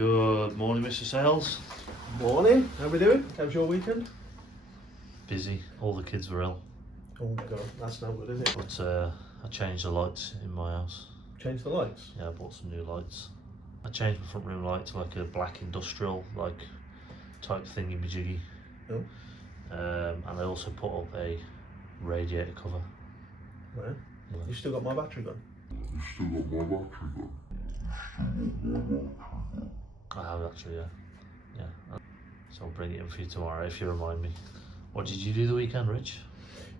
Good morning, Mr. Sales. Morning, how we doing? How's your weekend? Busy. All the kids were ill. Oh god, that's no good, is it? But I changed the lights in my house. Change the lights? Yeah, I bought some new lights. I changed my front room light to like a black industrial type thingy-majiggy. Oh. And I also put up a radiator cover. Right. Yeah. You still got my battery gun? I have actually, yeah. So I'll bring it in for you tomorrow if you remind me. What did you do the weekend, Rich?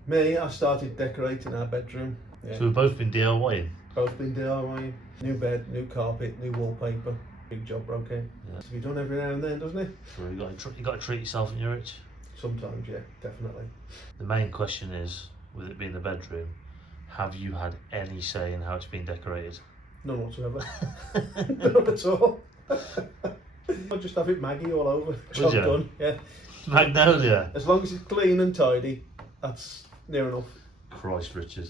Me, I started decorating our bedroom. Yeah. So we've both been DIYing. Both been DIYing. New bed, new carpet, new wallpaper. Big job broke in. Yeah. Has to be done every now and then, doesn't it? Sure, you got to treat yourself, and you're Rich. Sometimes, yeah, definitely. The main question is, with it being the bedroom, have you had any say in how it's been decorated? None whatsoever. None at all. I'll just have it Maggie all over. Job done, yeah. Magnolia. As long as it's clean and tidy, that's near enough. Christ, Richard.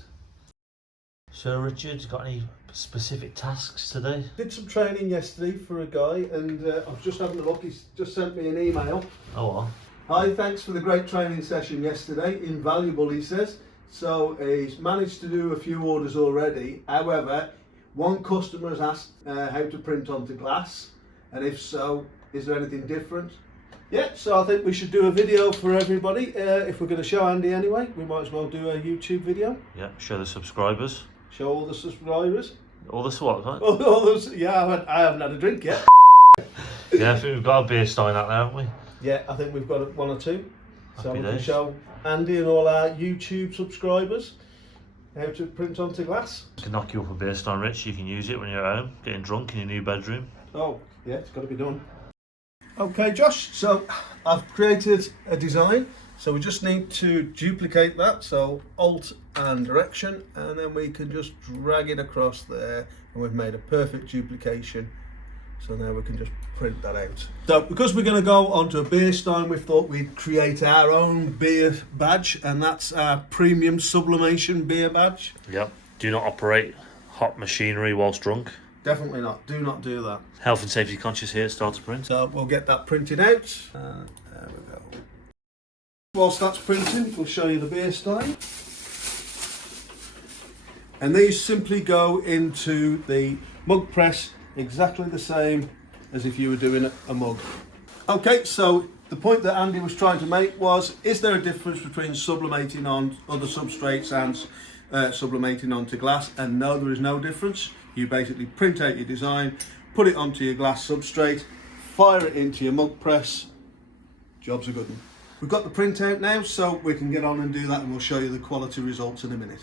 So, Richard, got any specific tasks today? Did some training yesterday for a guy, and I was just having a look. He's just sent me an email. Oh, what? Hi, thanks for the great training session yesterday. Invaluable, he says. So he's managed to do a few orders already. However, one customer has asked how to print onto glass, and if so, is there anything different? Yeah, so I think we should do a video for everybody. If we're going to show Andy anyway, we might as well do a YouTube video. Yeah, show the subscribers. Show all the subscribers. All this what, right? All those, yeah, I haven't had a drink yet. Yeah, I think we've got a beer stein out there, haven't we? Yeah, I think we've got one or two. So Happy we can days. show Andy and all our YouTube subscribers how to print onto glass. I can knock you up a beer stein, Rich. You can use it when you're at home, getting drunk in your new bedroom. Oh, yeah, it's got to be done. Okay, Josh, so I've created a design. So we just need to duplicate that. So Alt and Direction, and then we can just drag it across there, and we've made a perfect duplication. So now we can just print that out. So because we're going to go onto a beer stein, we thought we'd create our own beer badge, and that's our premium Sublimation beer badge. Yep. Do not operate hot machinery whilst drunk. Definitely not. Do not do that. Health and safety conscious here at Start2Print. So we'll get that printed out. There we go. Whilst that's printing, we'll show you the beer stein. And these simply go into the mug press exactly the same as if you were doing a mug. Okay, so the point that Andy was trying to make was, is there a difference between sublimating on other substrates and sublimating onto glass? And no, there is no difference. You basically print out your design, put it onto your glass substrate, fire it into your mug press. Job's a good one. We've got the print out now, so we can get on and do that, and we'll show you the quality results in a minute.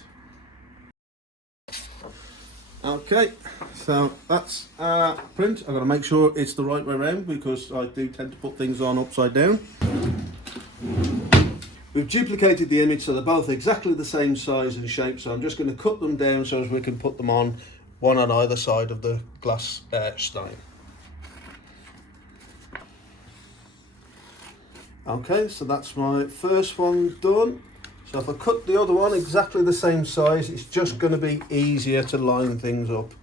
Okay, so that's our print. I've got to make sure it's the right way around because I do tend to put things on upside down. We've duplicated the image so they're both exactly the same size and shape, so I'm just going to cut them down so as we can put them on one on either side of the glass stein. Okay, so that's my first one done. So if I cut the other one exactly the same size, it's just going to be easier to line things up.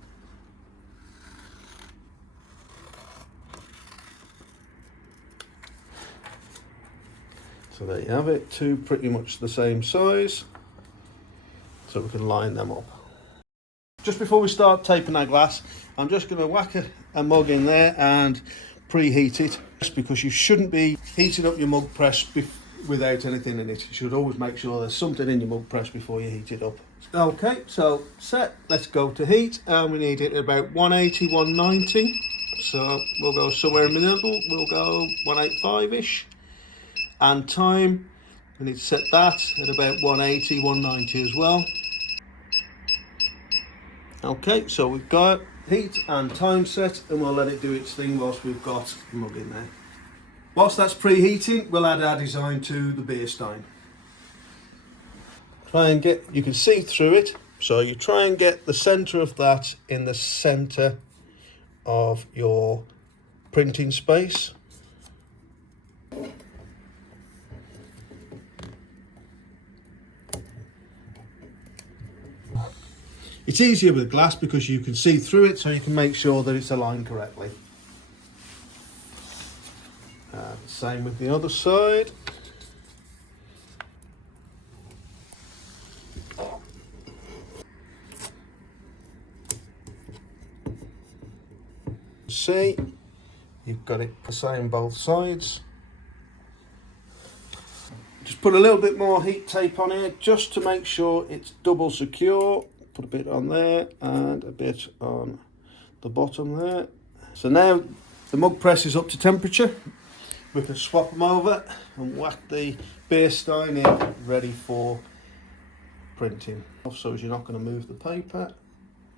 So there you have it, two pretty much the same size, so we can line them up. Just before we start taping our glass, I'm just going to whack a mug in there and preheat it, just because you shouldn't be heating up your mug press without anything in it. You should always make sure there's something in your mug press before you heat it up. Okay, so set, let's go to heat, and we need it at about 180, 190. So we'll go somewhere in the middle, we'll go 185-ish. And time, we need to set that at about 180, 190 as well. Okay, so we've got heat and time set, and we'll let it do its thing whilst we've got the mug in there. Whilst that's preheating, we'll add our design to the beer stein. Try and get, you can see through it, so you try and get the centre of that in the centre of your printing space. It's easier with glass because you can see through it, so you can make sure that it's aligned correctly. Same with the other side. See, you've got it the same both sides. Just put a little bit more heat tape on here just to make sure it's double secure. Put a bit on there and a bit on the bottom there. So now the mug press is up to temperature. We can swap them over and whack the beer stein in, ready for printing. So as you're not going to move the paper.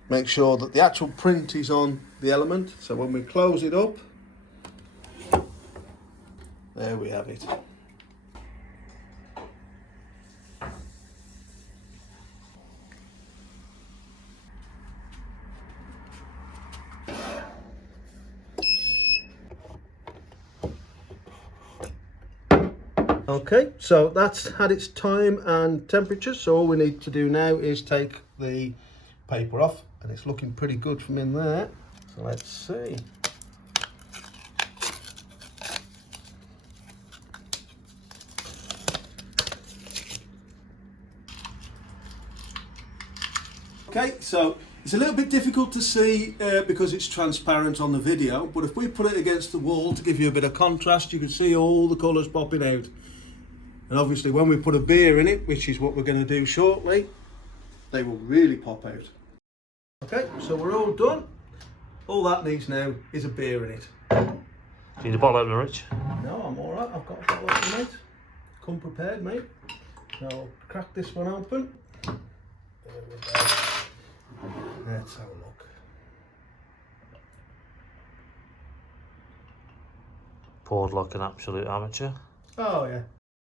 Make sure that the actual print is on the element. So when we close it up, there we have it. Okay, so that's had its time and temperature, so all we need to do now is take the paper off, and it's looking pretty good from in there. So let's see. Okay, so it's a little bit difficult to see because it's transparent on the video, but if we put it against the wall to give you a bit of contrast, you can see all the colours popping out. And obviously when we put a beer in it, which is what we're going to do shortly, they will really pop out. Okay, so we're all done. All that needs now is a beer in it. Do you need a bottle opener, Rich? No, I'm alright, I've got a bottle opener, mate. Come prepared, mate. Now I'll crack this one open. There we go. Let's have a look. Poured like an absolute amateur. Oh yeah.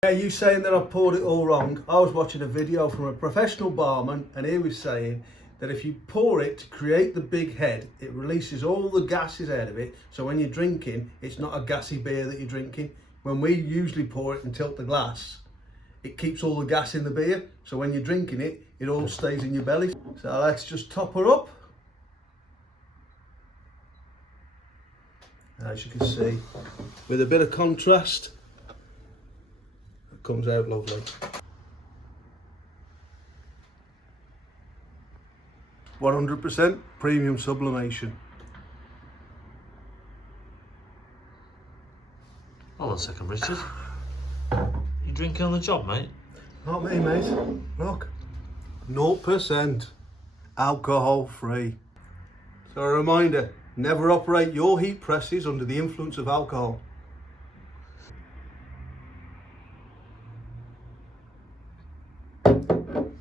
Yeah, you saying that I poured it all wrong. I was watching a video from a professional barman and he was saying that if you pour it to create the big head, it releases all the gases out of it. So when you're drinking, it's not a gassy beer that you're drinking. When we usually pour it and tilt the glass, it keeps all the gas in the beer. So when you're drinking it, it all stays in your belly. So let's just top her up. And as you can see, with a bit of contrast, it comes out lovely. 100% premium sublimation. Hold on a second, Richard. You drinking on the job, mate? Not me, mate. Look, 0% alcohol free. So a reminder, never operate your heat presses under the influence of alcohol.